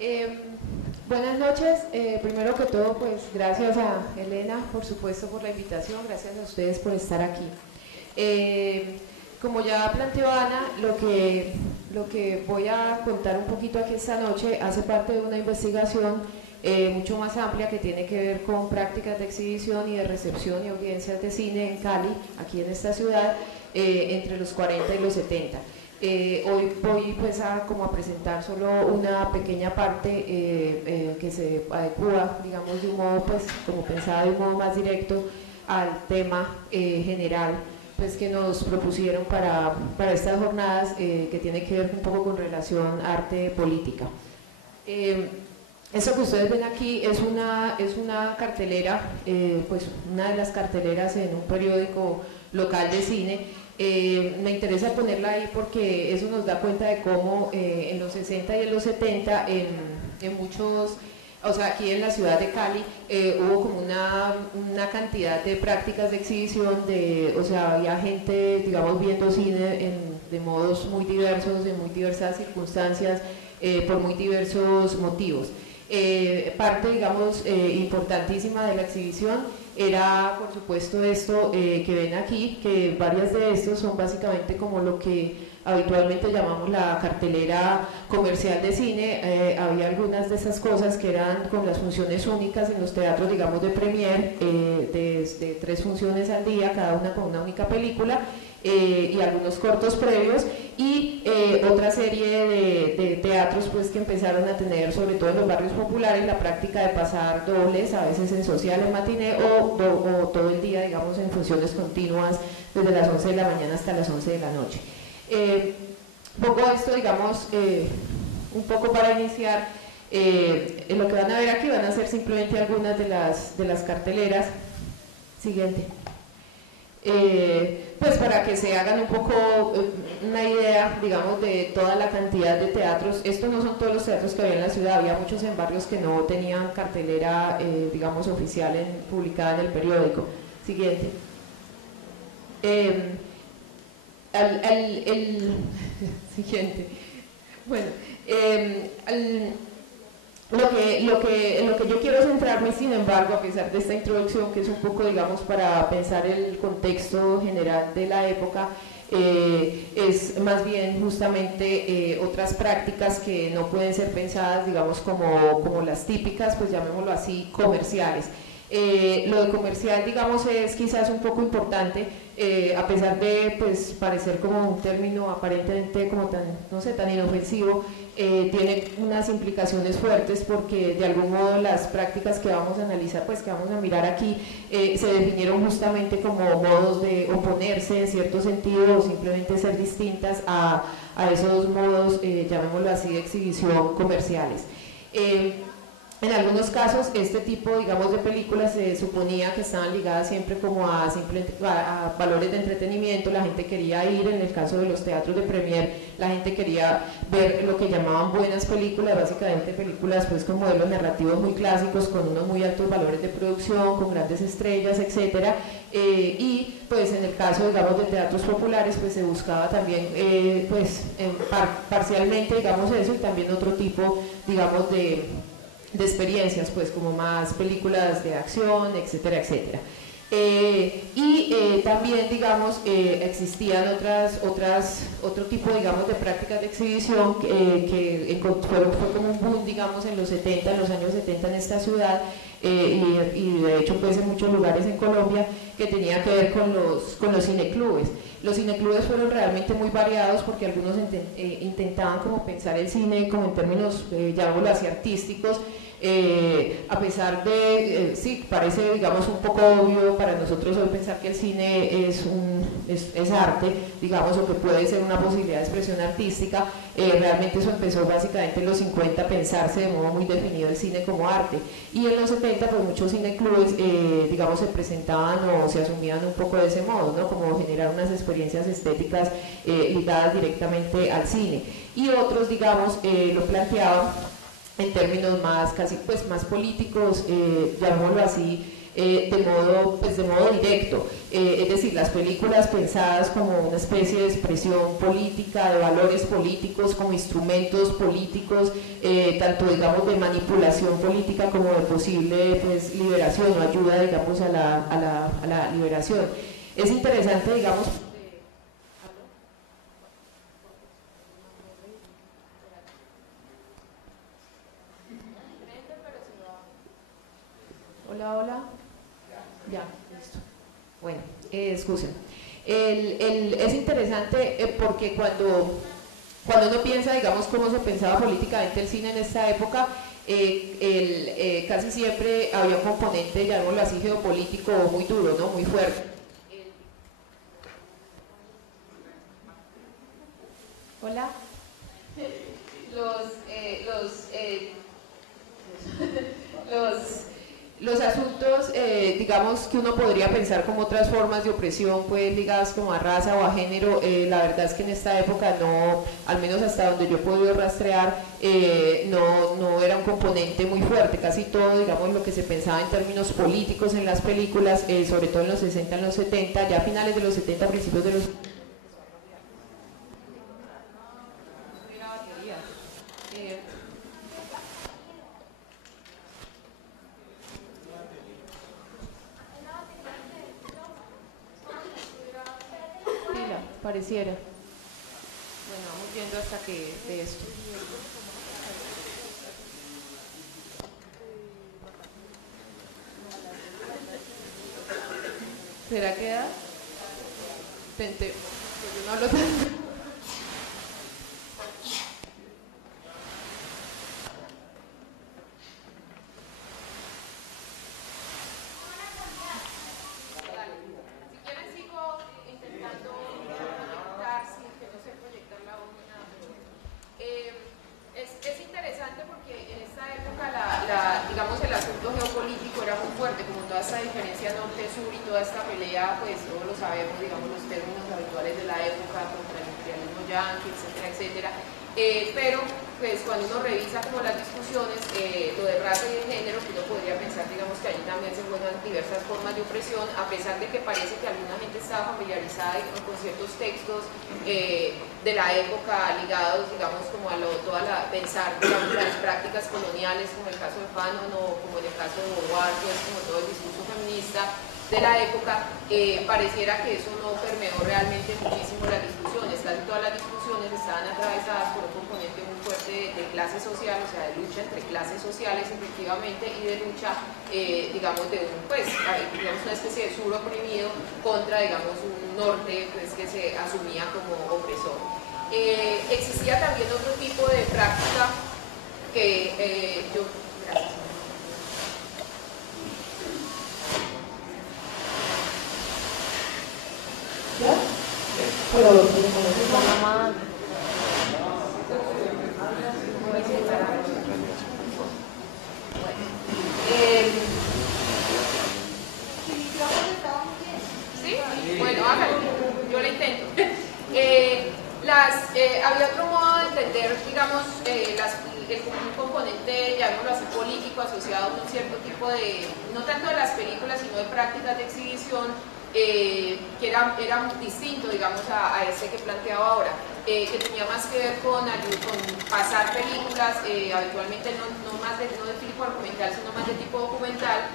Eh, Buenas noches. Primero que todo, pues gracias a Elena, por supuesto, por la invitación. Gracias a ustedes por estar aquí. Como ya planteó Ana, lo que voy a contar un poquito aquí esta noche hace parte de una investigación mucho más amplia que tiene que ver con prácticas de exhibición y de recepción y audiencias de cine en Cali, aquí en esta ciudad, entre los 40 y los 70. Hoy voy pues como a presentar solo una pequeña parte que se adecua, digamos, de un modo pues como pensada de un modo más directo al tema general pues que nos propusieron para estas jornadas que tiene que ver un poco con relación arte-política. Eso que ustedes ven aquí es una cartelera, pues una de las carteleras en un periódico local de cine. Me interesa ponerla ahí porque eso nos da cuenta de cómo en los 60 y en los 70 en muchos, o sea, aquí en la ciudad de Cali hubo como una cantidad de prácticas de exhibición, o sea, había gente, digamos, viendo cine de modos muy diversos, en muy diversas circunstancias, por muy diversos motivos. Parte, digamos, importantísima de la exhibición era, por supuesto, esto que ven aquí, que varias de estos son básicamente como lo que habitualmente llamamos la cartelera comercial de cine. Había algunas de esas cosas que eran con las funciones únicas en los teatros, digamos, de premier, de 3 funciones al día, cada una con una única película, y algunos cortos previos, y otra serie de teatros pues que empezaron a tener, sobre todo en los barrios populares, la práctica de pasar dobles, a veces en social, en matiné, o todo el día, digamos, en funciones continuas, desde las 11 de la mañana hasta las 11 de la noche. Poco esto, digamos, un poco para iniciar, lo que van a ver aquí van a ser simplemente algunas de las carteleras. Siguiente. Pues para que se hagan un poco una idea, digamos, de toda la cantidad de teatros. Estos no son todos los teatros que había en la ciudad, había muchos en barrios que no tenían cartelera, digamos, oficial publicada en el periódico. Siguiente. Siguiente. Bueno, lo que yo quiero centrarme, sin embargo, a pesar de esta introducción, que es un poco, digamos, para pensar el contexto general de la época, es más bien justamente otras prácticas que no pueden ser pensadas, digamos, como las típicas, pues llamémoslo así, comerciales. Lo de comercial, digamos, es quizás un poco importante, a pesar de pues, parecer como un término aparentemente como tan, no sé, tan inofensivo, tiene unas implicaciones fuertes porque de algún modo las prácticas que vamos a analizar, pues que vamos a mirar aquí, se definieron justamente como modos de oponerse en cierto sentido o simplemente ser distintas a esos modos, llamémoslo así, de exhibición comerciales. En algunos casos este tipo, digamos, de películas se suponía que estaban ligadas siempre como a valores de entretenimiento. La gente quería ir, en el caso de los teatros de premier, la gente quería ver lo que llamaban buenas películas, básicamente películas pues con modelos narrativos muy clásicos, con unos muy altos valores de producción, con grandes estrellas, etcétera. Y pues en el caso, digamos, de teatros populares, pues se buscaba también parcialmente, digamos, eso, y también otro tipo, digamos, de experiencias, pues como más películas de acción, etcétera, etcétera. También, digamos, existían otro tipo, digamos, de prácticas de exhibición fue como un boom, digamos, en los años 70 en esta ciudad, y de hecho pues en muchos lugares en Colombia, que tenía que ver con los cineclubes. Los cineclubes fueron realmente muy variados porque algunos intentaban como pensar el cine como en términos, llamémoslo así, artísticos, a pesar de, sí, parece, digamos, un poco obvio para nosotros hoy pensar que el cine es arte, digamos, o que puede ser una posibilidad de expresión artística. Realmente eso empezó básicamente en los 50 a pensarse de modo muy definido el cine como arte, y en los 70 pues muchos cineclubes, digamos, se presentaban o se asumían un poco de ese modo, ¿no? Como generar unas experiencias estéticas ligadas directamente al cine, y otros, digamos, lo planteaban en términos más casi pues más políticos, llamémoslo así, pues de modo directo, es decir, las películas pensadas como una especie de expresión política, de valores políticos, como instrumentos políticos, tanto digamos de manipulación política como de posible pues, liberación o ayuda digamos a la liberación. Es interesante digamos. Hola, hola. Ya, listo. Bueno, excusen. Es interesante porque cuando uno piensa, digamos, cómo se pensaba políticamente el cine en esta época, casi siempre había un componente, llamémoslo así, geopolítico muy duro, ¿no? Muy fuerte. Hola. Los asuntos, digamos, que uno podría pensar como otras formas de opresión, pues ligadas como a raza o a género, la verdad es que en esta época no, al menos hasta donde yo he podido rastrear, no era un componente muy fuerte. Casi todo, digamos, lo que se pensaba en términos políticos en las películas, sobre todo en los 60, en los 70, ya a finales de los 70, principios de los... Pareciera. Bueno, vamos viendo hasta que de esto. ¿Será que da? Tente. Yo no hablo tanto. Digamos, el asunto geopolítico era muy fuerte, como toda esta diferencia norte-sur y toda esta pelea, pues todos lo sabemos, digamos, los términos habituales de la época contra el imperialismo yanqui, etcétera, etcétera. Pero, pues cuando uno revisa como las discusiones, lo de raza y de género, que uno podría pensar, digamos, que allí también se juegan diversas formas de opresión, a pesar de que parece que alguna gente estaba familiarizada con ciertos textos de la época ligados, digamos, como a pensar, digamos, las prácticas coloniales, como el caso de Fanon o como en el caso de Beauvoir, pues como todo el discurso feminista de la época, pareciera que eso no permeó realmente muchísimo las discusiones. Casi todas las discusiones estaban atravesadas por un componente muy fuerte de clase social, o sea, de lucha entre clases sociales efectivamente y de lucha, digamos, de digamos, una especie de sur oprimido contra, digamos, un norte pues, que se asumía como opresor. Existía también otro tipo de práctica que gracias. ¿Ya? Pero ¿sí? Bueno, hágalo. Yo lo intento. Había otro modo de entender, digamos, un componente, llamémoslo así, político asociado a un cierto tipo de, no tanto de las películas, sino de prácticas de exhibición, que era distinto, digamos, a ese que planteaba ahora, que tenía más que ver con pasar películas, habitualmente no de tipo argumental, sino más de tipo documental,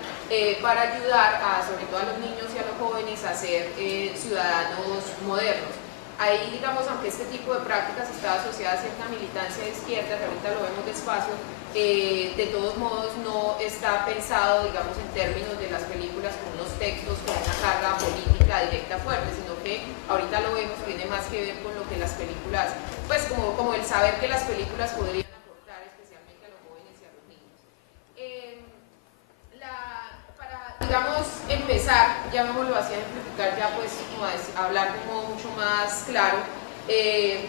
para ayudar sobre todo a los niños y a los jóvenes a ser ciudadanos modernos. Ahí, digamos, aunque este tipo de prácticas está asociada a cierta militancia de izquierda, que ahorita lo vemos despacio, de todos modos no está pensado, digamos, en términos de las películas con unos textos con una carga política directa fuerte, sino que ahorita lo vemos, tiene más que ver con lo que las películas, pues como el saber que las películas podrían aportar especialmente a los jóvenes y a los niños. Para, digamos, empezar, llamémoslo así, a ejemplificar ya pues como a hablar como mucho más claro,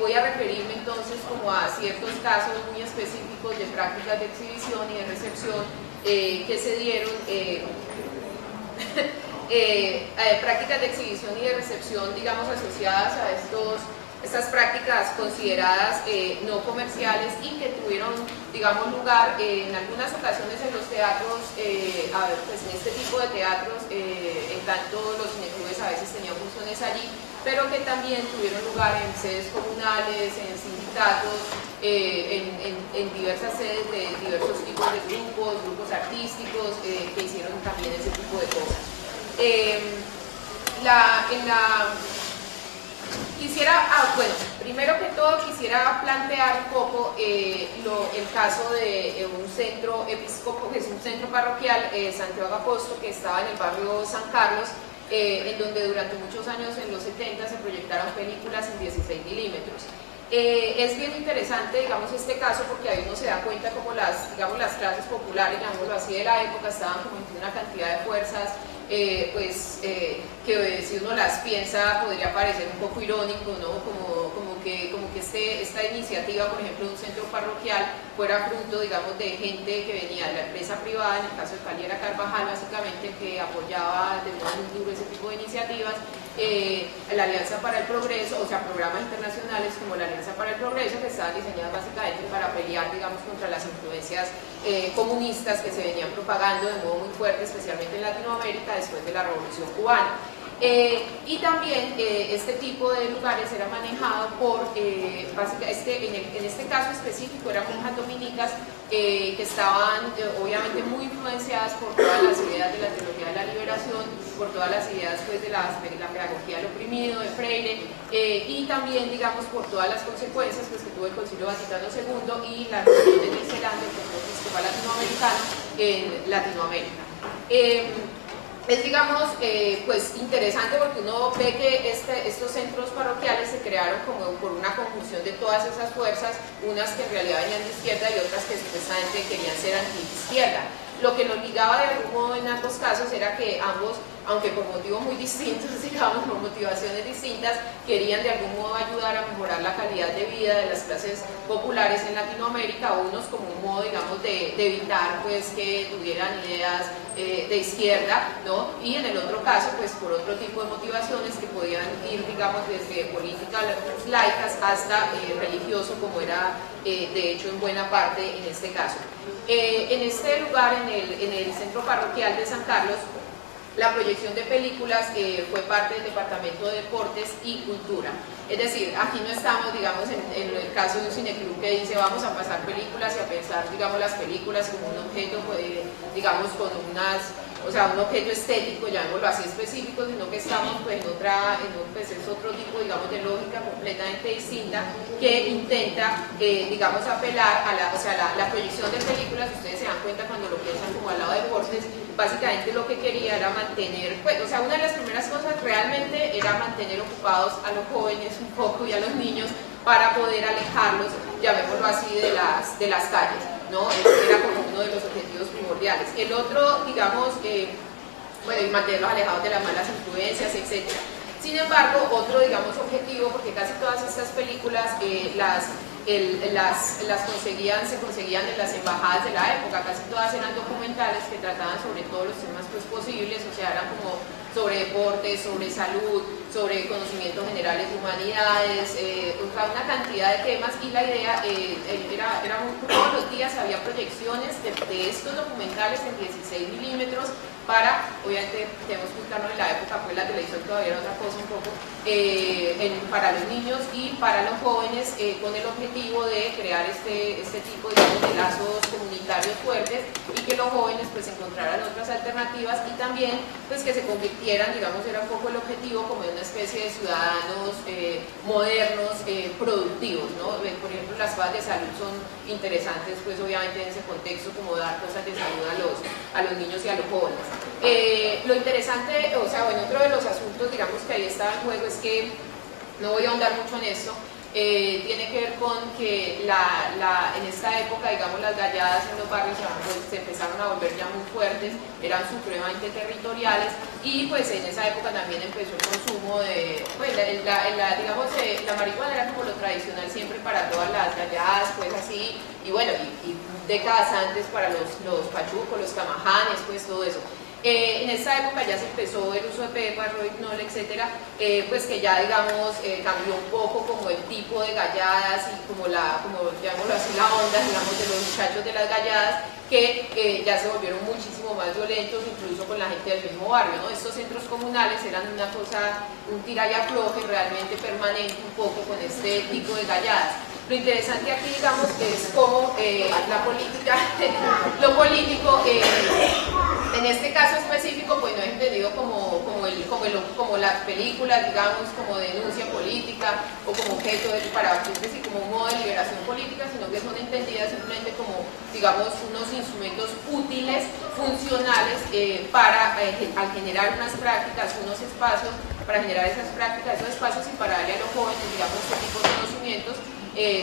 voy a referirme entonces como a ciertos casos muy específicos de prácticas de exhibición y de recepción que se dieron, prácticas de exhibición y de recepción, digamos, asociadas a estas prácticas consideradas no comerciales y que tuvieron, digamos, lugar en algunas ocasiones en los teatros pues en este tipo de teatros, en tanto los cineclubes a veces tenían funciones allí, pero que también tuvieron lugar en sedes comunales, en sindicatos, en diversas sedes de diversos tipos de grupos artísticos, que hicieron también ese tipo de cosas. Bueno, primero que todo quisiera plantear un poco el caso de un centro episcopal, que es un centro parroquial, Santiago Apóstol, que estaba en el barrio San Carlos, en donde durante muchos años, en los 70, se proyectaron películas en 16 milímetros. Es bien interesante, digamos, este caso, porque ahí uno se da cuenta como las clases populares, digámoslo así, de la época estaban como en una cantidad de fuerzas, que si uno las piensa podría parecer un poco irónico, ¿no? Como que esta iniciativa, por ejemplo, de un centro parroquial fuera fruto, digamos, de gente que venía de la empresa privada, en el caso de Caliera Carvajal, básicamente, que apoyaba de modo muy duro ese tipo de iniciativas, la Alianza para el Progreso, o sea, programas internacionales como la Alianza para el Progreso, que estaban diseñadas básicamente para pelear, digamos, contra las influencias comunistas que se venían propagando de modo muy fuerte, especialmente en Latinoamérica, después de la Revolución Cubana. Y también este tipo de lugares era manejado por, en este caso específico, eran monjas dominicas que estaban obviamente muy influenciadas por todas las ideas de la teología de la liberación, por todas las ideas pues, de la pedagogía del oprimido, de Freire, y también, digamos, por todas las consecuencias pues, que tuvo el Concilio Vaticano II y la reunión de Nicelán del Consejo Episcopal Latinoamericano en Latinoamérica. Es, digamos, pues interesante porque uno ve que estos centros parroquiales se crearon como por una conjunción de todas esas fuerzas, unas que en realidad venían de izquierda y otras que supuestamente querían ser anti-izquierda. Lo que nos ligaba de algún modo en ambos casos era que ambos, aunque por motivos muy distintos, digamos, por motivaciones distintas, querían de algún modo ayudar a mejorar la calidad de vida de las clases populares en Latinoamérica, unos como un modo, digamos, de evitar pues, que tuvieran ideas de izquierda, ¿no? Y en el otro caso, pues por otro tipo de motivaciones que podían ir, digamos, desde políticas laicas hasta religioso, como era de hecho en buena parte en este caso. En este lugar, en el centro parroquial de San Carlos, la proyección de películas fue parte del Departamento de Deportes y Cultura. Es decir, aquí no estamos, digamos, en el caso de un cineclub que dice vamos a pasar películas y a pensar, digamos, las películas como un objeto, digamos, con un objeto estético, llamémoslo así, específico, sino que estamos pues, es otro tipo, digamos, de lógica completamente distinta que intenta, digamos, apelar a la proyección de películas. Ustedes se dan cuenta cuando lo piensan como al lado de deportes, básicamente lo que quería era mantener, pues, una de las primeras cosas realmente era mantener ocupados a los jóvenes un poco y a los niños para poder alejarlos, llamémoslo así, de las calles, ¿no? Era como uno de los objetivos primordiales. El otro, digamos, y mantenerlos alejados de las malas influencias, etc. Sin embargo, otro, digamos, objetivo, porque casi todas estas películas se conseguían en las embajadas de la época, casi todas eran documentales que trataban sobre todos los temas pues, posibles, o sea, eran como sobre deportes, sobre salud, sobre conocimientos generales de humanidades, una cantidad de temas, y la idea era todos los días había proyecciones de estos documentales en 16 milímetros para, obviamente tenemos que buscarlo en la época, pues la televisión todavía era otra cosa un poco, para los niños y para los jóvenes, con el objetivo de crear este tipo, digamos, de lazos comunitarios fuertes y que los jóvenes pues encontraran otras alternativas y también pues que se convirtieran, digamos, era un poco el objetivo como de una especie de ciudadanos modernos, productivos, ¿no? Por ejemplo, las cosas de salud son interesantes, pues obviamente en ese contexto, como dar cosas de salud a los niños y a los jóvenes. Lo interesante, otro de los asuntos, digamos, que ahí estaba en juego es que, no voy a ahondar mucho en esto, tiene que ver con que en esta época, digamos, las galladas en los barrios se empezaron a volver ya muy fuertes, eran supremamente territoriales y pues en esa época también empezó el consumo de, pues la marihuana era como lo tradicional siempre para todas las galladas, pues así, y bueno, y décadas antes para los pachucos, los camajanes, pues todo eso. En esta época ya se empezó el uso de pepas, rohypnol, etcétera, pues que ya digamos cambió un poco como el tipo de galladas y como llamémoslo así, la onda, digamos, de los muchachos de las galladas, que ya se volvieron muchísimo más violentos, incluso con la gente del mismo barrio, ¿no? Estos centros comunales eran una cosa, un tira y afloje realmente permanente un poco con este tipo de galladas. Lo interesante aquí, digamos, es cómo la política, lo político, en este caso específico, pues no es entendido como las películas, digamos, como denuncia política o como objeto para decir, como un modo de liberación política, sino que son entendidas simplemente como, digamos, unos instrumentos útiles, funcionales, para al generar unas prácticas, unos espacios, para generar esas prácticas, esos espacios y para darle a los jóvenes, digamos, este tipo de conocimientos.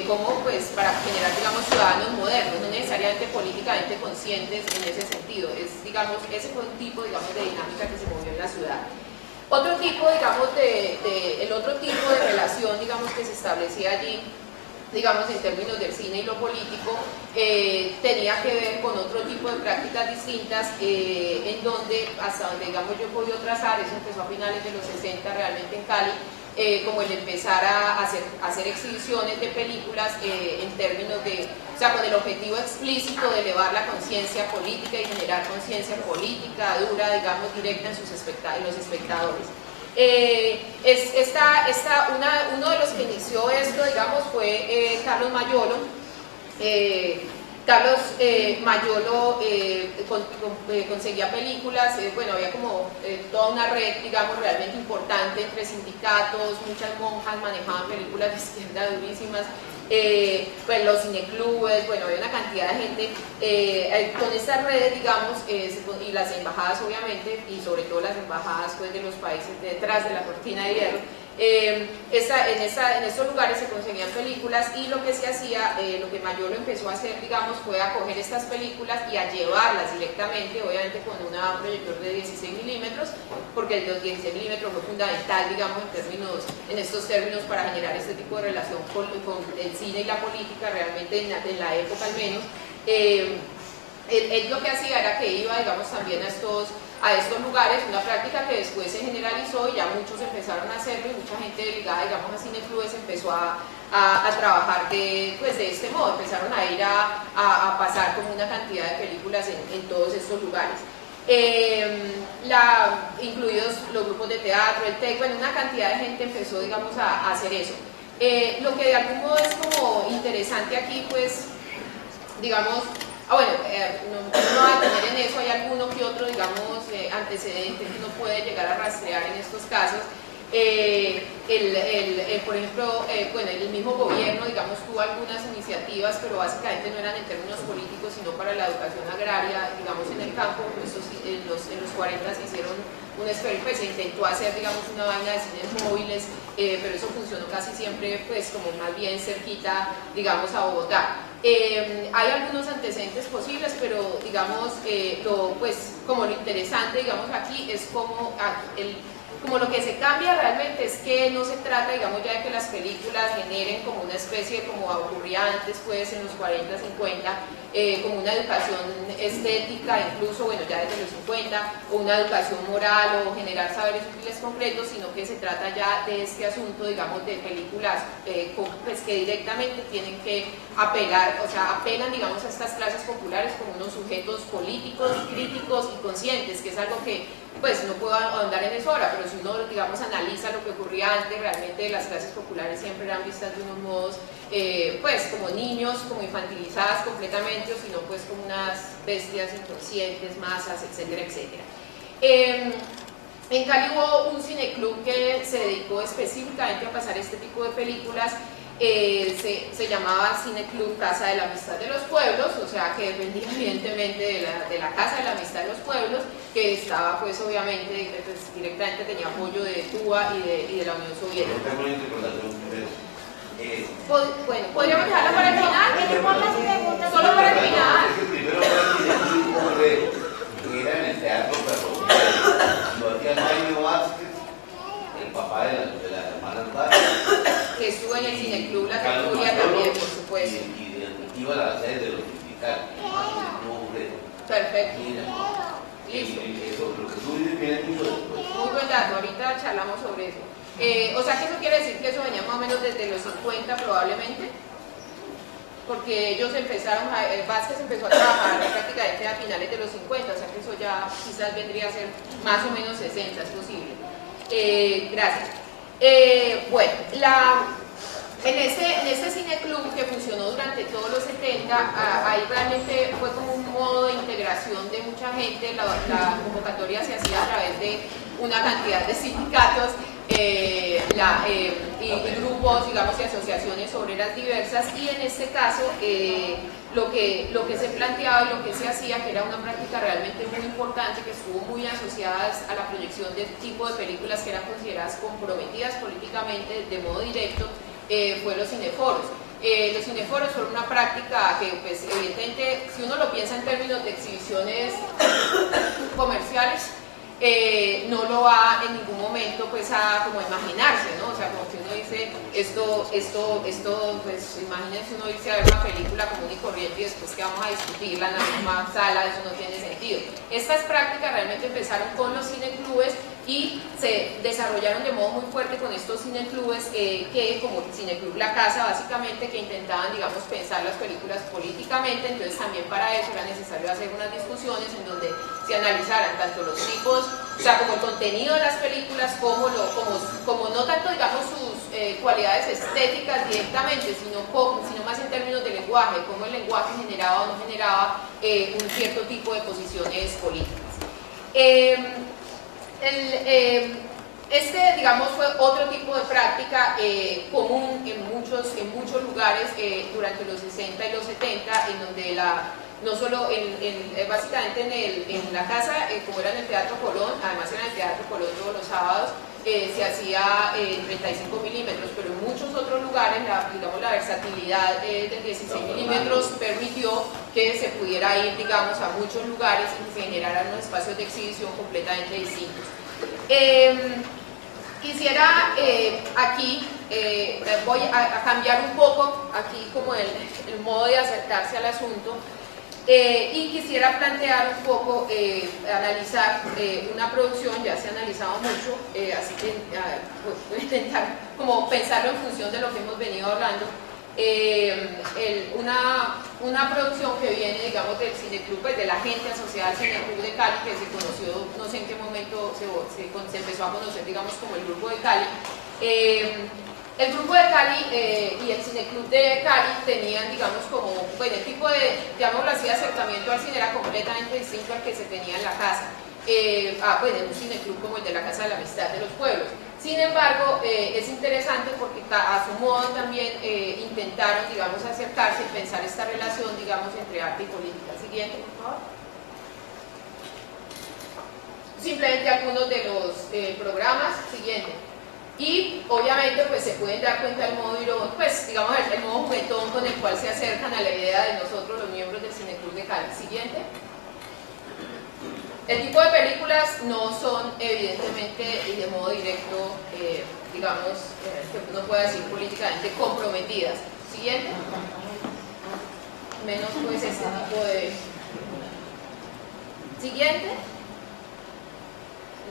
Como pues para generar, digamos, ciudadanos modernos, no necesariamente políticamente conscientes en ese sentido. Digamos, ese fue un tipo, digamos, de dinámica que se movió en la ciudad. Otro tipo, digamos, el otro tipo de relación, digamos, que se establecía allí, digamos, en términos del cine y lo político, tenía que ver con otro tipo de prácticas distintas, en donde, hasta donde, digamos, yo he podido trazar, eso empezó a finales de los 60 realmente en Cali, como el empezar a hacer exhibiciones de películas en términos de, o sea, con el objetivo explícito de elevar la conciencia política y generar conciencia política dura, digamos, directa en los espectadores. Uno de los que inició esto, digamos, fue Carlos Mayolo. Carlos Mayolo conseguía películas, bueno, había como toda una red, digamos, realmente importante entre sindicatos, muchas monjas manejaban películas de izquierda durísimas, pues los cineclubes, bueno, había una cantidad de gente con estas redes, digamos, y las embajadas obviamente, y sobre todo las embajadas pues, de los países detrás de la cortina de hierro. En estos lugares se conseguían películas y lo que se hacía, lo que Mayolo empezó a hacer, digamos, fue a coger estas películas y a llevarlas directamente, obviamente con un proyector de 16 milímetros, porque el de los 16 milímetros fue fundamental, digamos, en estos términos para generar este tipo de relación con el cine y la política, realmente en la época al menos. Él lo que hacía era que iba, digamos, también a estos lugares, una práctica que después se generalizó y ya muchos empezaron a hacerlo y mucha gente ligada, digamos, a cineclubes empezó a trabajar de este modo, empezaron a ir a pasar como una cantidad de películas en todos estos lugares. Incluidos los grupos de teatro, el TEC, bueno, una cantidad de gente empezó, digamos, a hacer eso. Lo que de algún modo es como interesante aquí, pues, digamos, no va a tener en eso, hay alguno que otro, digamos, antecedente que uno puede llegar a rastrear en estos casos. Por ejemplo, el mismo gobierno, digamos, tuvo algunas iniciativas, pero básicamente no eran en términos políticos, sino para la educación agraria, digamos, en el campo. En los 40 se hicieron un experimento, pues se intentó hacer, digamos, una vaina de cines móviles, pero eso funcionó casi siempre, pues, como más bien cerquita, digamos, a Bogotá. Hay algunos antecedentes posibles, pero digamos, como lo interesante, digamos, aquí es como lo que se cambia realmente es que no se trata, digamos, ya de que las películas generen como una especie, como ocurría antes, pues, en los 40, 50, como una educación estética, incluso, bueno, ya desde los 50, o una educación moral, o generar saberes útiles concretos, sino que se trata ya de este asunto, digamos, de películas pues, que directamente tienen que apelan, digamos, a estas clases populares como unos sujetos políticos, críticos y conscientes, que es algo que, pues, no puedo ahondar en eso ahora, pero si uno, digamos, analiza lo que ocurría antes, realmente las clases populares siempre eran vistas de unos modos, pues, como niños, como infantilizadas completamente, o si no, pues, como unas bestias inconscientes, masas, etcétera, etcétera. En Cali hubo un cineclub que se dedicó específicamente a pasar este tipo de películas. Se llamaba Cineclub Casa de la Amistad de los Pueblos, o sea que dependía evidentemente de la Casa de la Amistad de los Pueblos, que estaba pues obviamente, pues, directamente tenía apoyo de Cuba y de la Unión Soviética. Bueno, podríamos dejarla para el final, solo para el final. Era en el teatro, pero lo hacía Jaime Vázquez, el papá de las hermanas Vázquez, que estuvo en el Cineclub La Tertulia también, por supuesto. Y iba a la sede de los sindicatos. Perfecto. Listo. Eso, lo que tú dices viene mucho después. Muy buen dato, ahorita charlamos sobre eso. O sea que eso quiere decir que eso venía más o menos desde los 50 probablemente, porque ellos empezaron, Vázquez empezó a trabajar prácticamente a finales de los 50, o sea que eso ya quizás vendría a ser más o menos 60, es posible. Gracias. Bueno, en este cineclub que funcionó durante todos los 70, ahí realmente fue como un modo de integración de mucha gente. La convocatoria se hacía a través de una cantidad de sindicatos y grupos, digamos, y asociaciones obreras diversas, y en este caso lo que se planteaba y lo que se hacía, que era una práctica realmente muy importante, que estuvo muy asociada a la proyección de tipo de películas que eran consideradas comprometidas políticamente de modo directo, fue los cineforos. Los cineforos fueron una práctica que, pues, evidentemente, si uno lo piensa en términos de exhibiciones comerciales, no lo va en ningún momento, pues, a como imaginarse, ¿no? O sea, como que uno dice, pues, imagínense uno irse a ver una película común y corriente y después que vamos a discutirla en la misma sala, eso no tiene sentido. Estas prácticas realmente empezaron con los cineclubes y se desarrollaron de modo muy fuerte con estos cineclubes que, como el Cineclub La Casa, básicamente, que intentaban, digamos, pensar las películas políticamente. Entonces también para eso era necesario hacer unas discusiones en donde se analizaran tanto los tipos, o sea, como el contenido de las películas, como no tanto, digamos, sus cualidades estéticas directamente, sino más en términos de lenguaje, cómo el lenguaje generaba o no generaba un cierto tipo de posiciones políticas. Digamos, fue otro tipo de práctica común en muchos lugares durante los 60 y los 70, en donde no solo básicamente en la casa, como era en el Teatro Colón, además era en el Teatro Colón todos los sábados, se hacía en 35 milímetros, pero en muchos otros lugares, digamos, la versatilidad del 16 milímetros permitió que se pudiera ir, digamos, a muchos lugares y que se generaran unos espacios de exhibición completamente distintos. Quisiera aquí, voy a cambiar un poco aquí como el modo de acercarse al asunto, y quisiera plantear un poco, analizar una producción. Ya se ha analizado mucho, así que voy a intentar como pensarlo en función de lo que hemos venido hablando. Una producción que viene, digamos, del Cineclub, pues, de la gente asociada al Cineclub de Cali, que se conoció, no sé en qué momento se empezó a conocer, digamos, como el Grupo de Cali. El Grupo de Cali y el Cineclub de Cali tenían, digamos, como, bueno, el tipo de, llamémoslo así, acercamiento al cine era completamente distinto al que se tenía en la casa. Pues en un cineclub como el de la Casa de la Amistad de los Pueblos. Sin embargo, es interesante porque a su modo también intentaron, digamos, acercarse y pensar esta relación, digamos, entre arte y política. Siguiente, por favor. Simplemente algunos de los programas. Siguiente. Y obviamente, pues, se pueden dar cuenta del modo irónico, pues, digamos, el modo juguetón con el cual se acercan a la idea de nosotros, los miembros del Cineclub de Cali. Siguiente. El tipo de películas no son, evidentemente, y de modo directo, digamos, que uno pueda decir políticamente comprometidas. Siguiente. Menos, pues, este tipo de... Siguiente.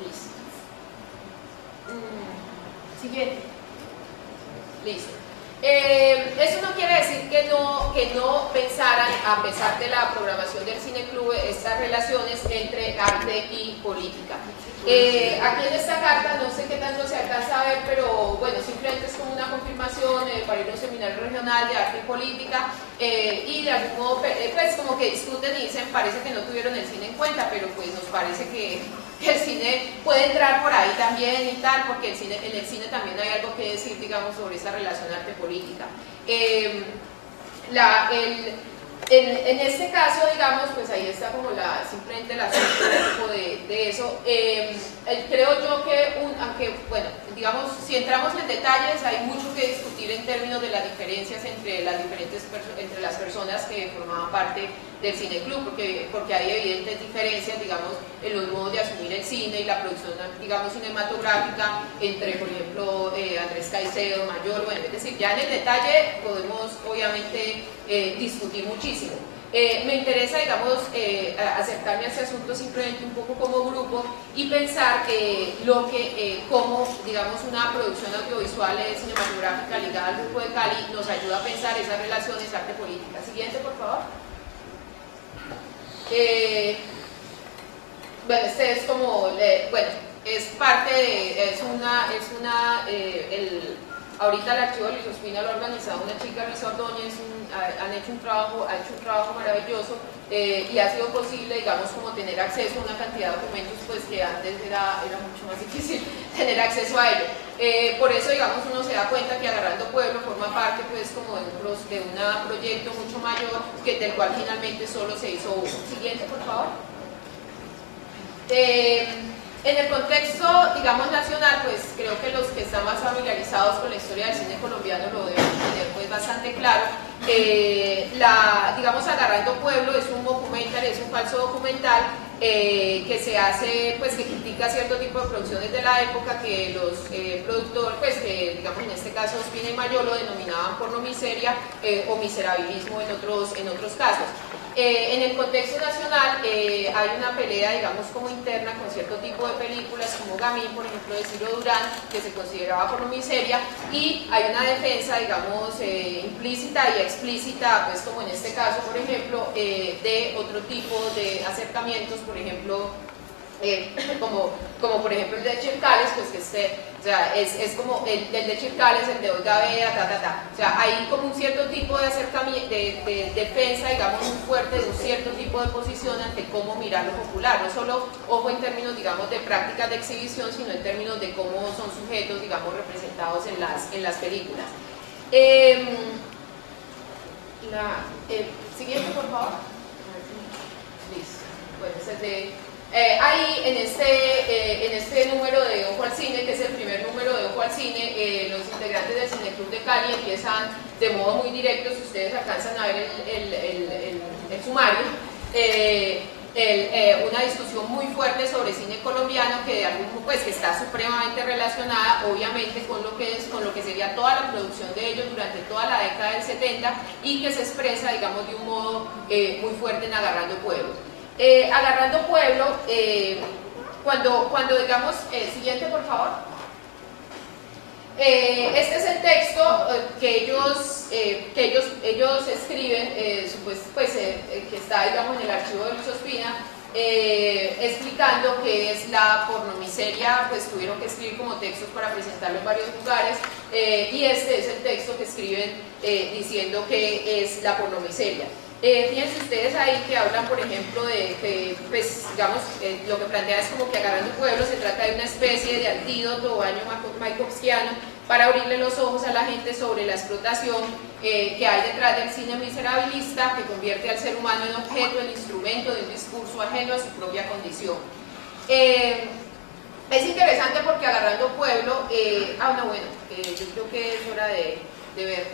Listo. Siguiente. Listo. Eso no quiere decir que no pensaran, a pesar de la programación del Cineclub, estas relaciones entre arte y política. Aquí en esta carta, no sé qué tanto se alcanza a ver, pero bueno, simplemente es como una confirmación para ir a un seminario regional de arte y política, y de algún modo, pues, como que discuten y dicen, parece que no tuvieron el cine en cuenta, pero pues nos parece que el cine puede entrar por ahí también y tal, porque en el cine también hay algo que decir, digamos, sobre esa relación arte-política. En este caso, digamos, pues ahí está como simplemente la de eso. Creo yo que, aunque, bueno, digamos, si entramos en detalles, hay mucho que discutir en términos de las diferencias entre las personas que formaban parte del Cineclub, porque hay evidentes diferencias, digamos, en los modos de asumir el cine y la producción, digamos, cinematográfica entre, por ejemplo, Andrés Caicedo, Mayor, bueno, es decir, ya en el detalle podemos, obviamente, discutir muchísimo. Me interesa, digamos, acercarme a este asunto simplemente un poco como grupo y pensar cómo, digamos, una producción audiovisual cinematográfica ligada al grupo de Cali nos ayuda a pensar esas relaciones arte-política. Siguiente, por favor. Bueno, este es como, bueno, es parte de, ahorita el archivo de Luis Ospina lo ha organizado una chica, Luisa Ordóñez, ha hecho un trabajo maravilloso y ha sido posible, digamos, como tener acceso a una cantidad de documentos pues que antes era mucho más difícil tener acceso a ello. Por eso, digamos, uno se da cuenta que Agarrando Pueblo forma parte pues como de un proyecto mucho mayor del cual finalmente solo se hizo uno. Siguiente, por favor. En el contexto, digamos, nacional, pues creo que los que están más familiarizados con la historia del cine colombiano lo deben tener pues bastante claro. Digamos, Agarrando Pueblo es un documental, es un falso documental que se hace, pues que critica cierto tipo de producciones de la época que los productores, pues que digamos en este caso Ospina y Mayo lo denominaban pornomiseria o miserabilismo en otros casos. En el contexto nacional hay una pelea, digamos, como interna con cierto tipo de películas como Gamín, por ejemplo, de Ciro Durán, que se consideraba pornomiseria, y hay una defensa, digamos, implícita y explícita, pues como en este caso, por ejemplo, de otro tipo de acercamientos, por ejemplo, como por ejemplo el de Chircales, pues que o sea, es como el de Chircales, el de Olga Vea, o sea, hay como un cierto tipo de acercamiento, de defensa, digamos, muy fuerte de un cierto tipo de posición ante cómo mirar lo popular, no solo, ojo, en términos, digamos, de prácticas de exhibición, sino en términos de cómo son sujetos, digamos, representados en las películas. Siguiente, por favor. Listo. Bueno, ese es de... Ahí en este número de Ojo al Cine, que es el primer número de Ojo al Cine, los integrantes del Cineclub de Cali empiezan de modo muy directo, si ustedes alcanzan a ver el sumario, una discusión muy fuerte sobre cine colombiano que que está supremamente relacionada obviamente con lo que sería toda la producción de ellos durante toda la década del 70 y que se expresa, digamos, de un modo muy fuerte en Agarrando Pueblo. Agarrando Pueblo, cuando digamos, siguiente por favor. Este es el texto que ellos escriben, que está, digamos, en el archivo de Luis Ospina, explicando qué es la pornomiseria, pues tuvieron que escribir como textos para presentarlo en varios lugares, y este es el texto que escriben diciendo qué es la pornomiseria. Fíjense ustedes ahí que hablan, por ejemplo, de que, pues, digamos, lo que plantea es como que Agarrando Pueblo se trata de una especie de antídoto o baño maikovskiano para abrirle los ojos a la gente sobre la explotación que hay detrás del cine miserabilista que convierte al ser humano en objeto, en instrumento de un discurso ajeno a su propia condición. Es interesante porque Agarrando Pueblo, yo creo que es hora de ver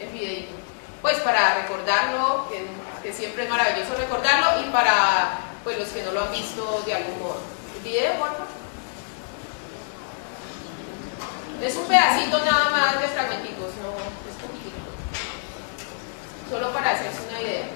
el videito. Pues para recordarlo, que siempre es maravilloso recordarlo, y para pues los que no lo han visto de algún modo. ¿El video, por favor? Es un pedacito nada más de fragmenticos, no es poquitito. Solo para hacerse una idea.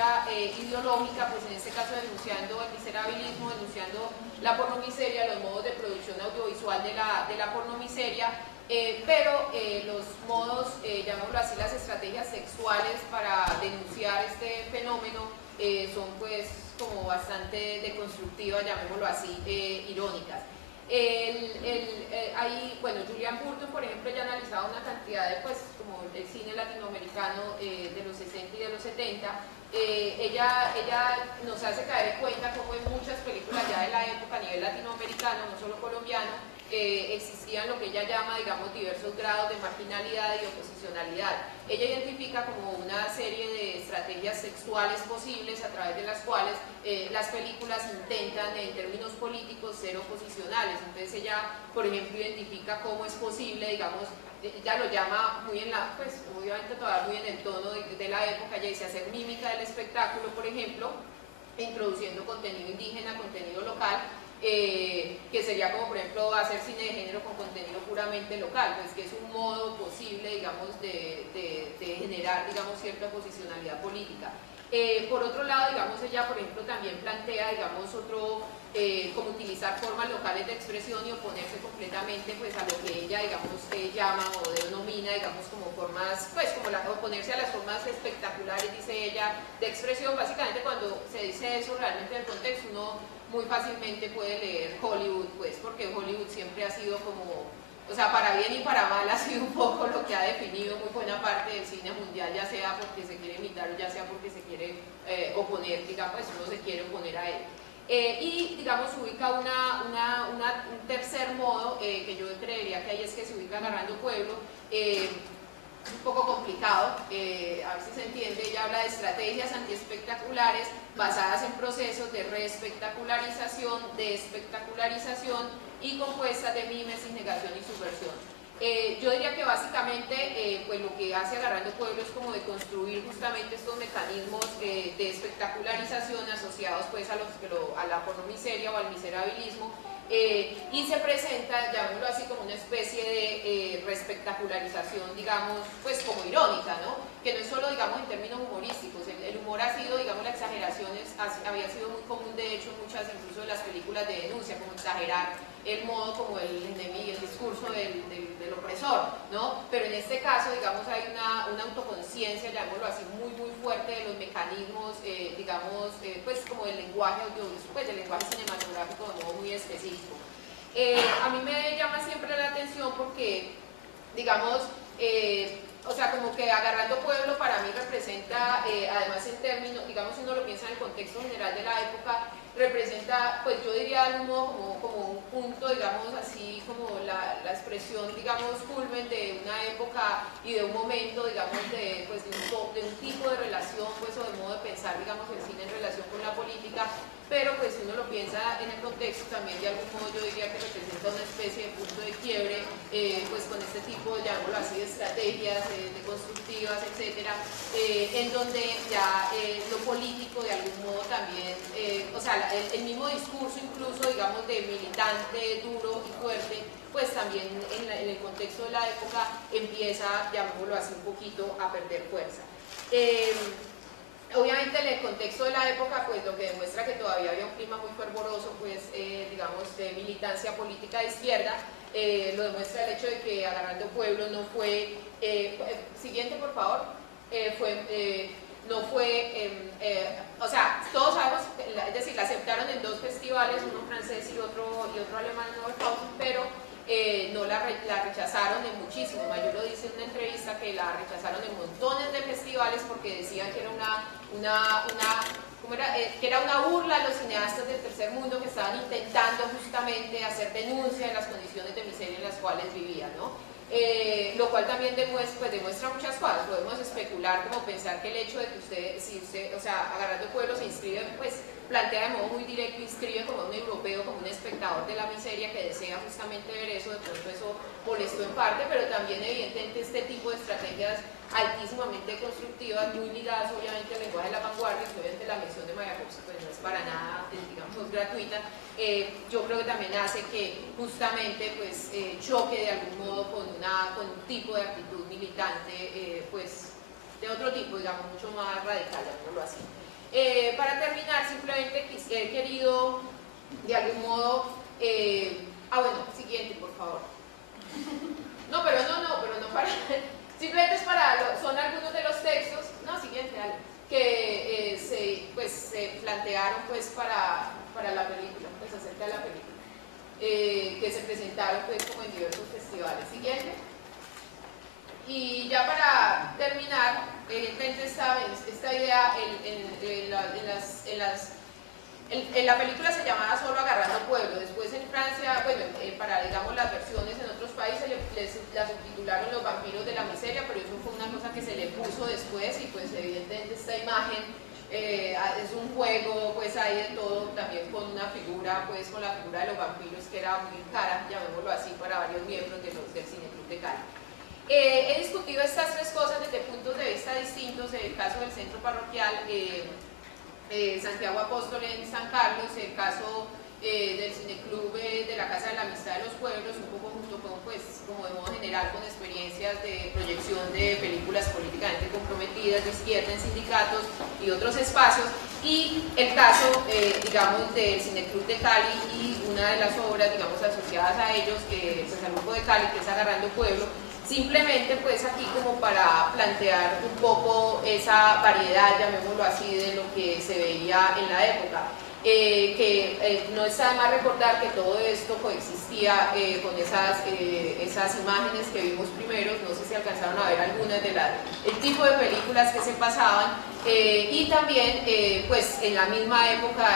violencia ideológica, pues en este caso denunciando el miserabilismo, denunciando la pornomiseria, los modos de producción audiovisual de la pornomiseria, pero los modos, llamémoslo así, las estrategias sexuales para denunciar este fenómeno son pues como bastante deconstructivas, llamémoslo así, irónicas. Bueno, Julian Burton, por ejemplo, ya ha analizado una cantidad de, pues, como el cine latinoamericano de los 60 y de los 70. Ella nos hace caer en cuenta cómo en muchas películas ya de la época a nivel latinoamericano, no solo colombiano, existían lo que ella llama, digamos, diversos grados de marginalidad y oposicionalidad. Ella identifica como una serie de estrategias sexuales posibles a través de las cuales las películas intentan, en términos políticos, ser oposicionales. Entonces ella, por ejemplo, identifica cómo es posible, digamos, ella lo llama muy en la, pues obviamente todavía muy en el tono de la época, ella dice hacer mímica del espectáculo, por ejemplo, introduciendo contenido indígena, contenido local, que sería como por ejemplo hacer cine de género con contenido puramente local, pues que es un modo posible, digamos, de generar, digamos, cierta posicionalidad política. Por otro lado, digamos, ella por ejemplo también plantea, digamos, como utilizar formas locales de expresión y oponerse completamente pues a lo que ella, digamos, llama o denomina, digamos, como formas, pues como oponerse a las formas espectaculares, dice ella, de expresión. Básicamente cuando se dice eso realmente en el contexto uno muy fácilmente puede leer Hollywood, pues porque Hollywood siempre ha sido como, o sea, para bien y para mal ha sido un poco lo que ha definido muy buena parte del cine mundial, ya sea porque se quiere imitar o ya sea porque se quiere oponer, digamos, pues uno se quiere oponer a él. Y digamos ubica un tercer modo que yo creería que ahí es que se ubica agarrando pueblo, un poco complicado, a ver si se entiende. Ella habla de estrategias antiespectaculares basadas en procesos de reespectacularización, de espectacularización y compuestas de mimes, negación y subversión. Yo diría que básicamente pues lo que hace Agarrando Pueblo es como de construir justamente estos mecanismos de espectacularización asociados pues a la pornomiseria o al miserabilismo, y se presenta, llamémoslo así, como una especie de respectacularización, digamos, pues como irónica, ¿no? Que no es solo, digamos, en términos humorísticos, el humor ha sido, digamos, la exageración había sido muy común, de hecho, muchas, incluso en las películas de denuncia, como exagerar el modo como el enemigo, el discurso del opresor, ¿no? Pero en este caso, digamos, hay una autoconciencia, llamémoslo así, muy fuerte de los mecanismos, digamos, pues como del lenguaje audiovisual, pues del lenguaje cinematográfico de modo muy específico. A mí me llama siempre la atención porque, digamos, o sea, como que Agarrando Pueblo para mí representa, además en términos, digamos, si uno lo piensa en el contexto general de la época, representa, pues yo diría de algún modo como un punto, digamos así, como la expresión, digamos, culmen de una época y de un momento, digamos, pues de un tipo de relación, pues, o de modo de pensar, digamos, el cine en relación con la política, pero pues si uno lo piensa en el contexto también de algún modo yo diría que representa una especie de punto de quiebre, pues con este tipo, llamémoslo así, de estrategias deconstructivas, etcétera, en donde ya lo político de algún modo también, o sea, el mismo discurso incluso, digamos, de militante duro y fuerte, pues también en el contexto de la época empieza, llamémoslo así, un poquito a perder fuerza. Obviamente en el contexto de la época, pues lo que demuestra que todavía había un clima muy fervoroso, pues digamos, de militancia política de izquierda, lo demuestra el hecho de que Agarrando Pueblo no fue, siguiente por favor, no fue, o sea, todos sabemos, es decir, la aceptaron en dos festivales, uno francés y otro alemán, pero no la rechazaron en muchísimo. Mayolo dice en una entrevista que la rechazaron en montones de festivales porque decían que era que era una burla a los cineastas del tercer mundo que estaban intentando justamente hacer denuncia de las condiciones de miseria en las cuales vivían, ¿no? Lo cual también demuestra muchas cosas. Podemos especular, como pensar que el hecho de que usted, o sea, Agarrando Pueblo se inscribe, pues plantea de modo muy directo, inscribe como un europeo, como un espectador de la miseria que desea justamente ver eso. De pronto eso molestó en parte, pero también evidentemente este tipo de estrategias altísimamente constructivas, muy ligadas obviamente al lenguaje de la vanguardia, que obviamente la mención de María José pues no es para nada, digamos, gratuita. Yo creo que también hace que justamente pues choque de algún modo con un tipo de actitud militante, pues de otro tipo, digamos, mucho más radical, llamémoslo así. para terminar, simplemente he querido de algún modo, bueno, siguiente por favor. No, pero no para, simplemente es para, son algunos de los textos, no, siguiente, dale, que se plantearon pues para la película, pues acerca de la película, que se presentaron pues como en diversos festivales. Siguiente. Y ya para terminar, evidentemente esta idea en la película se llamaba Solo Agarrando Pueblo. Después en Francia, bueno, para digamos las versiones en otros países la subtitularon Los Vampiros de la Miseria, pero eso fue una cosa que se le puso después y pues evidentemente esta imagen es un juego, pues hay de todo, también con una figura, pues con la figura de los vampiros que era muy cara, llamémoslo así, para varios miembros del Cineclub de Cali. He discutido estas tres cosas desde puntos de vista distintos, el caso del centro parroquial Santiago Apóstol en San Carlos, el caso del Cineclub de la Casa de la Amistad de los Pueblos, un poco junto con, pues, como de modo general, con experiencias de proyección de películas políticamente comprometidas de izquierda en sindicatos y otros espacios, y el caso, digamos, del Cineclub de Cali y una de las obras, digamos, asociadas a ellos, pues al grupo de Cali, que es Agarrando Pueblo. Simplemente pues aquí como para plantear un poco esa variedad, llamémoslo así, de lo que se veía en la época. No está de más recordar que todo esto coexistía con esas imágenes que vimos primero, no sé si alcanzaron a ver algunas del tipo de películas que se pasaban, y también pues en la misma época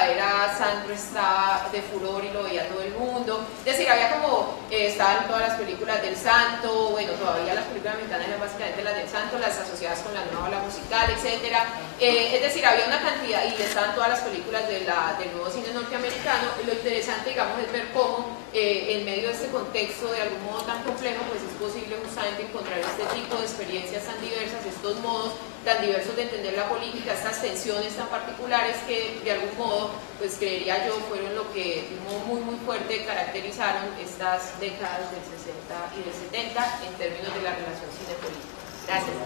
Sandro estaba de furor y lo veía todo el mundo, es decir, había como, estaban todas las películas del Santo, bueno, todavía las películas mexicanas eran básicamente las del Santo, las asociadas con la nueva ola musical, etc. Es decir, había una cantidad, y estaban todas las películas del nuevo cine norteamericano. Lo interesante, digamos, es ver cómo en medio de este contexto de algún modo tan complejo, pues es posible justamente encontrar este tipo de experiencias tan diversas, estos modos tan diversos de entender la política, estas tensiones tan particulares que de algún modo, pues creería yo, fueron lo que de un modo muy muy fuerte caracterizaron estas décadas del 60 y del 70 en términos de la relación cine-política. Gracias.